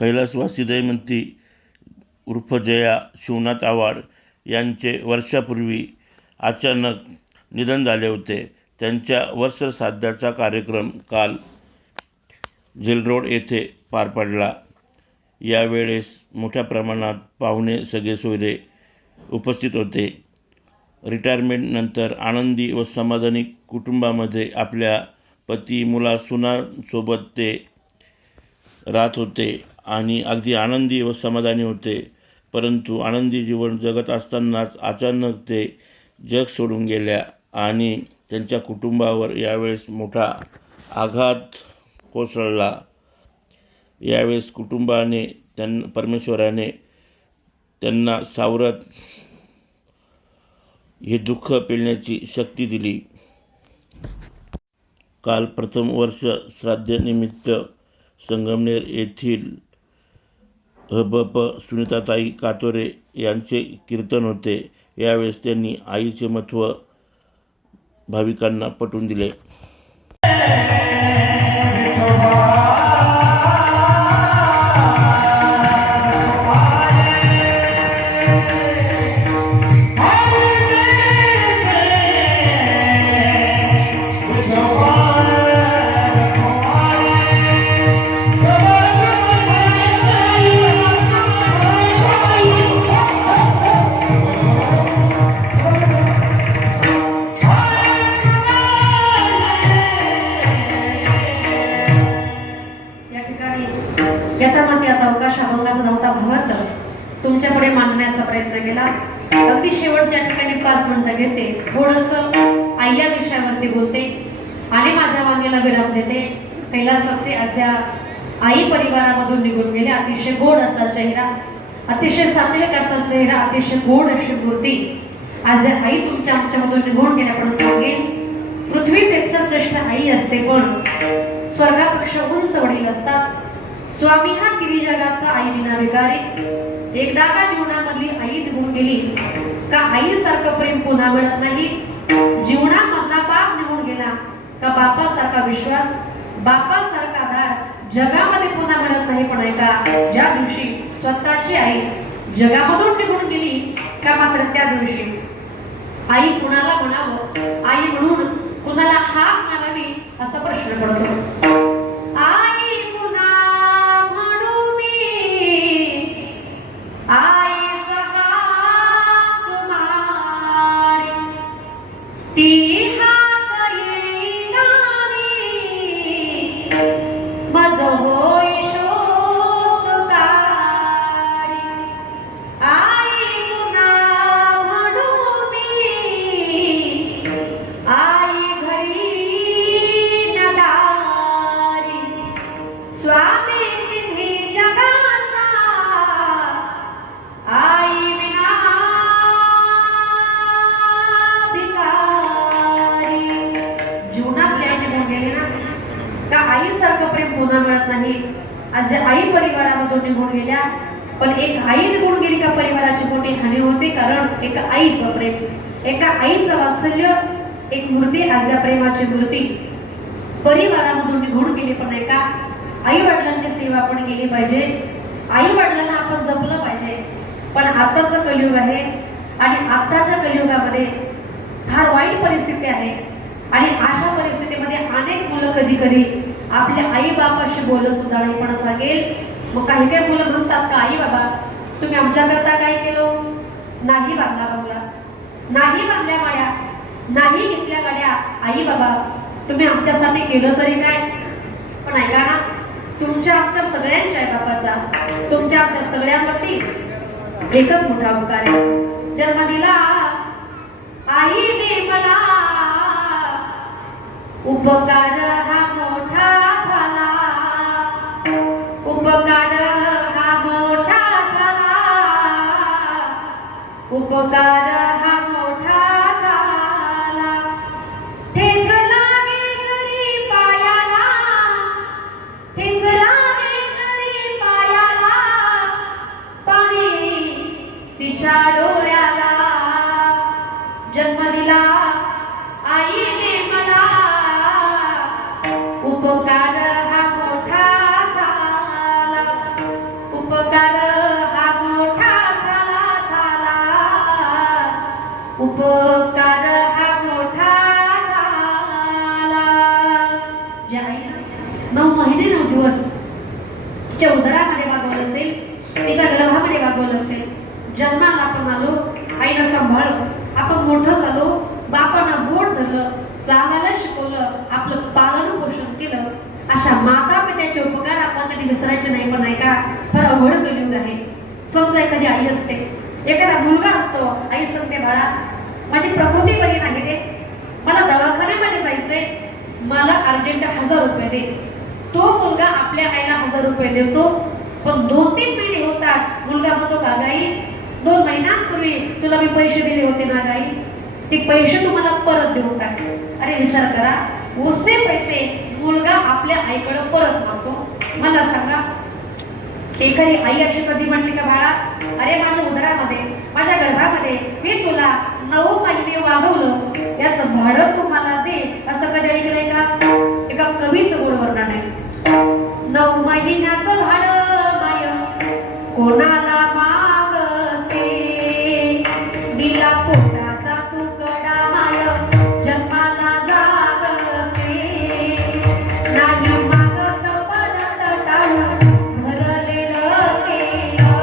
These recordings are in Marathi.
कैलासवासी दयमंती उर्फ जया शिवनाथ आव्हाड यांचे वर्षापूर्वी अचानक निधन झाले होते. त्यांच्या वर्षश्राद्धाचा कार्यक्रम काल जेलरोड येथे पार पडला. यावेळेस मोठ्या प्रमाणात पाहुणे सगळेसोयरे उपस्थित होते. रिटायरमेंटनंतर आनंदी व समाधानी कुटुंबामध्ये आपल्या पती मुलासुनांसोबत ते राहत होते आणि अगदी आनंदी व समाधानी होते. परंतु आनंदी जीवन जगत असतानाच अचानक ते जग सोडून गेल्या आणि त्यांच्या कुटुंबावर यावेळेस मोठा आघात कोसळला. यावेळेस कुटुंबाने परमेश्वराने त्यांना सावरत हे दुःख पेलण्याची शक्ती दिली. काल प्रथम वर्ष श्राद्धनिमित्त संगमनेर येथील हबप सुनीताताई कातोरे यांचे कीर्तन होते. यावेळेस त्यांनी आईचे महत्त्व भाविकांना पटवून दिले. तुमच्या पुढे मांडण्याचा प्रयत्न केला. अगदी शेवटच्या ठिकाणी 5 मिनिटं घेते, थोडंसं आई या विषयावरती बोलते आणि माझ्या वांगेला विराम देते. कैलासवासी आज या आई परिवारामधून निघून गेले. अतिशय गोड असा चेहरा, अतिशय सात्विक असा चेहरा, अतिशय गोड अशी मूर्ती. आज या आई तुमच्या आमच्यामधून निघून गेल्या. पण सांगेन, पृथ्वीपेक्षा श्रेष्ठ आई असते, पण स्वर्गापेक्षा उंच वडील असतात. स्वामी हा त्रिजगाचा आई विना विकारी. एकदा का जीवनामधली आई निघून गेली का आईसारखं प्रेम पुन्हा मिळत नाही. जीवनामधला बाप निघून गेला का बापासारखा विश्वास, बापासारखा आधार जगामध्ये पुन्हा मिळत नाही. पण ऐका, ज्या दिवशी स्वतःची आई जगामधून निघून गेली का मात्र त्या दिवशी आई कुणाला म्हणावं, आई म्हणून कुणाला हाक मारावी असा प्रश्न पडतो. आई आईसारखं प्रेम पुन्हा मिळत नाही. आज आई परिवारामधून निघून गेल्या, पण एक आई निघून गेली का परिवाराची मोठी हानी होते. कारण एका आईचं प्रेम, एका आईचं वात्सल्य, एक मूर्ती, आज या प्रेमाची मूर्ती परिवारामधून निघून गेली. पण एका आई वडिलांची सेवा आपण केली पाहिजे, आई वडिलांना आपण जपलं पाहिजे. पण आताचं कलियुग आहे आणि आताच्या कलियुगामध्ये फार वाईट परिस्थिती आहे आणि अशा परिस्थितीमध्ये अनेक मुलं कधी कधी आपल्या आई बापाशी बोलत सुद्धा नाही. पण सांगेल, मग काही काही मुलं म्हणतात का, आई बाबा तुम्ही आमच्याकरता काय केलं? नाही बांधला बंगला, नाही बांधल्या माड्या, नाही घेतल्या गाड्या. आई बाबा तुम्ही आमच्यासाठी केलं तरी काय? पण ऐका ना, तुमच्या आमच्या सगळ्यांच्या आई बापाचा, तुमच्या आमच्या सगळ्यांवरती एकच मोठा उपकार आहे. जन्म दिला आईने मला, उपकार हा मोठा झाला, उपकार हा मोठा झाला, उपकार हा मोठा झाला. ठेच लागे जरी पायाला, ठेच लागे जरी पायाला, पाणी तिच्या डोळ्याला. जन्म दिला आईने मला, उपकार हा मोठा झाला. तिच्या उदरामध्ये वागवलं असेल, तिच्या गर्भामध्ये वागवलं असेल. जन्माला आपण आलो, आईनं सांभाळलं, आपण मोठं झालो, बापानं बोट धरलं, चालायला शिकवलं, आपलं पालन पोषण केलं. अशा माता पित्याचे उपकार आपण कधी विसरायचे नाही. पण नाही का, फार अवघड कलियुग आहे. समजा एखादी आई असते, एखादा मुलगा असतो, आई सांगते बाळा माझी प्रकृती बरी नाही रे, मला दवाखान्यामध्ये जायचंय, मला अर्जंट 1000 रुपये दे. तो मुलगा आपल्या आईला 1000 रुपये देतो. पण 2-3 महिने होतात, मुलगा म्हणतो का गाई 2 महिन्यांपूर्वी तुला मी पैसे दिले होते ना गाई, ते पैसे तुम्हाला परत देऊन टाक. अरे विचार करा, उसने पैसे मुलगा आपल्या आईकडे परत मागतो. मला सांगा, एखादी आई अशी कधी म्हटली का बाळा अरे माझ्या उदरामध्ये माझ्या गर्भामध्ये मी तुला 9 महिने वागवलं, याचं भाडं तू मला दे, असं कधी ऐकलंय का? एका कवीचं गोड वर्णन आहे. 9 महिन्याचं भाडं माय कोणाला मागते, दिला पोटाचा तुकडा माय जन्माला जागते, नाही मागत परत टाळून भरलेलं केलं,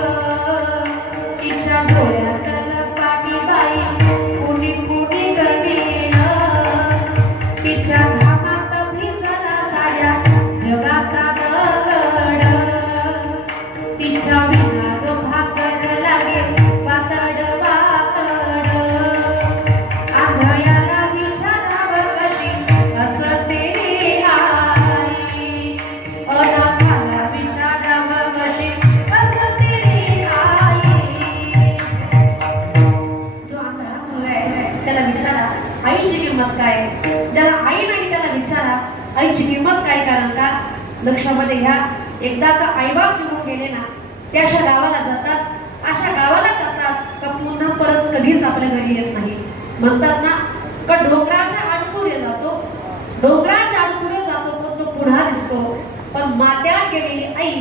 तिच्या डोळ्यातलं पाणी बाई कुणी कुणी गेलं, तिच्या घामात भिजला साऱ्या जगाचा दगड, तिच्या विनाग भाकर लागे वातड वातड, आंधळ्याला बिछाण्यावर कशी असते आई, अनाथाला बिछाण्यावर कशी असते आई. जो आंधळा मुलगा आहे त्याला विचारा आईची किंमत काय, ज्याला आई नाही त्याला विचारा आईची किंमत काय. कारण का लक्षामध्ये घ्या, एकदा का आईबाप निघून गेले ना, ते अशा गावाला जातात, अशा गावाला जातात का पुन्हा परत कधीच आपल्या घरी येत नाही. म्हणतात ना का डोंगराच्या आड सूर्य जातो, डोंगराच्या आड सूर्य जातो पण तो पुन्हा दिसतो, पण मात्यात गेलेली आई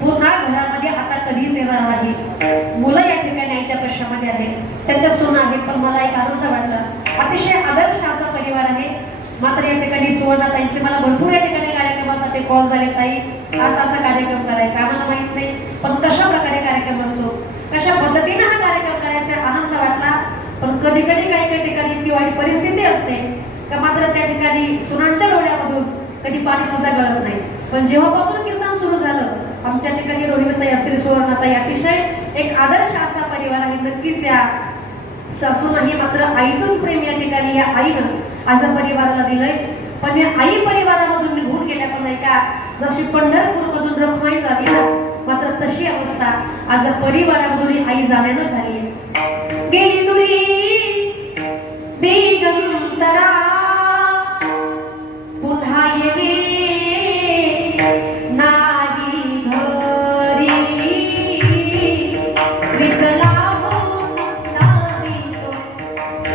पुन्हा घरामध्ये आता कधीच येणार नाही. मुलं या ठिकाणी आईच्या प्रश्नामध्ये आहेत, त्यांच्या सून आहेत. पण मला एक आनंद वाटला, अतिशय आदर्श असा परिवार आहे. मात्र या ठिकाणी सुवर्णाताईंचे मला भरपूर या ठिकाणी कार्यक्रमासाठी कॉल झाले, ताई असा असा कार्यक्रम करायचा, आम्हाला माहित नाही पण कशा प्रकारे कार्यक्रम असतो, कशा पद्धतीने हा कार्यक्रम करायचा, आनंद वाटला. पण कधी कधी काही ठिकाणी इतकी वाईट परिस्थिती असते का मात्र त्या ठिकाणी सुनांच्या डोळ्यामधून कधी पाणी सुद्धा गळत नाही. पण जेव्हापासून कीर्तन सुरू झालं, आमच्या ठिकाणी रोहिणीताई असतील, सुवर्णाताई, अतिशय एक आदर्श असा परिवार आहे. नक्कीच या सासू नाही मात्र आईचंच प्रेम या ठिकाणी या आईनं आज परिवाराला दिलंय. पण या आई परिवारामधून निघून गेल्या पण नाही का, जशी पंढरपूर मधून रखमाई झाली ना, मात्र तशी अवस्था आज परिवारामधून आई जाण्यानं झाली. गेली दुरी दिगंतरा पुन्हा येवे नाही घरी, विजला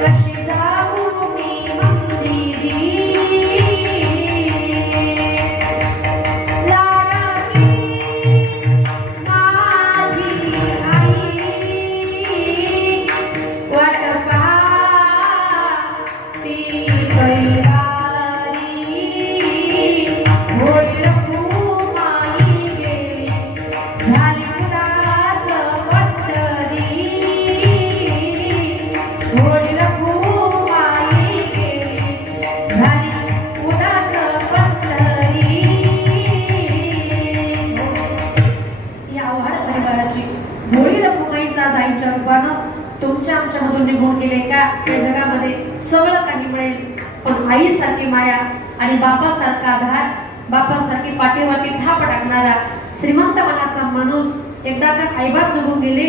कशी जाऊ मी मंदिरी, लाडाची माझी आई वाट पाहती कैवारी, होईल माई गेली झाली उदास पंढरी, होईल माई गेली झाली उदास पंढरी. या आव्हाड परिवाराची भोळी रखुमाईचा जाईच्या रूपानं तुमच्या आमच्यामधून निघून गेले का या जगामध्ये सगळं काही मिळेल, पण आईसारखी माया आणि बापासारखा आधार, बापासारखी पाठीवरती थाप टाकणारा श्रीमंत मनाचा माणूस एकदा का आईबाप निघून गेले,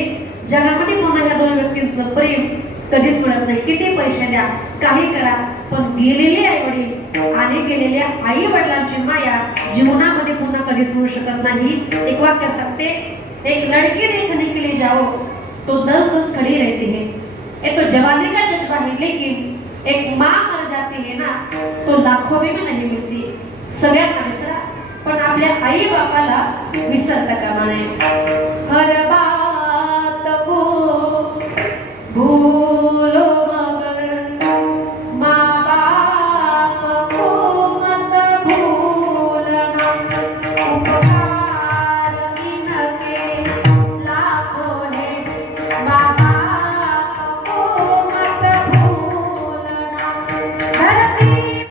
जगामध्ये पुन्हा या 2 व्यक्तींचं प्रेम कधीच मिळत नाही. किती पैसे द्या, काही करा, पण गेलेले आई वडील आणि गेलेल्या आई वडिलांची माया जीवनामध्ये पुन्हा कधीच मिळू शकत नाही. एक वाक्य सांगते, एक लड़की देखने के लिए जाओ तो 10-10 खड़ी रहती है, ये तो जवानी का जज्बा है, लेकिन एक माँ मर जाती है ना तो लाखों में भी नहीं मिलती. सगळ्यांना विसरा पण आपल्या आई बापाला विसरता कामा नये.